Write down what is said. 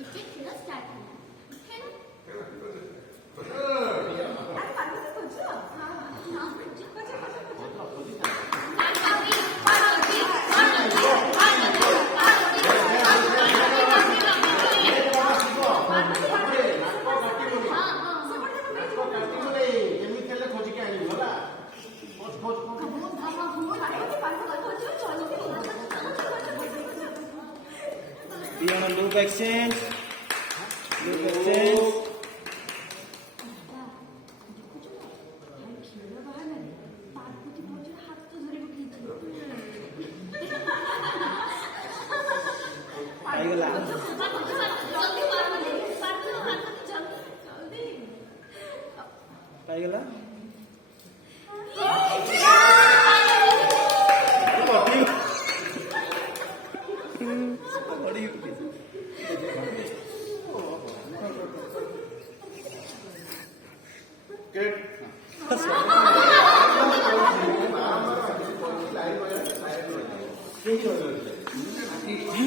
इथे खेळ स्टार्ट केला है ना Do you want a loop exchange? Loop exchange. ପାଇଗଲା ପାଇଗଲା Good.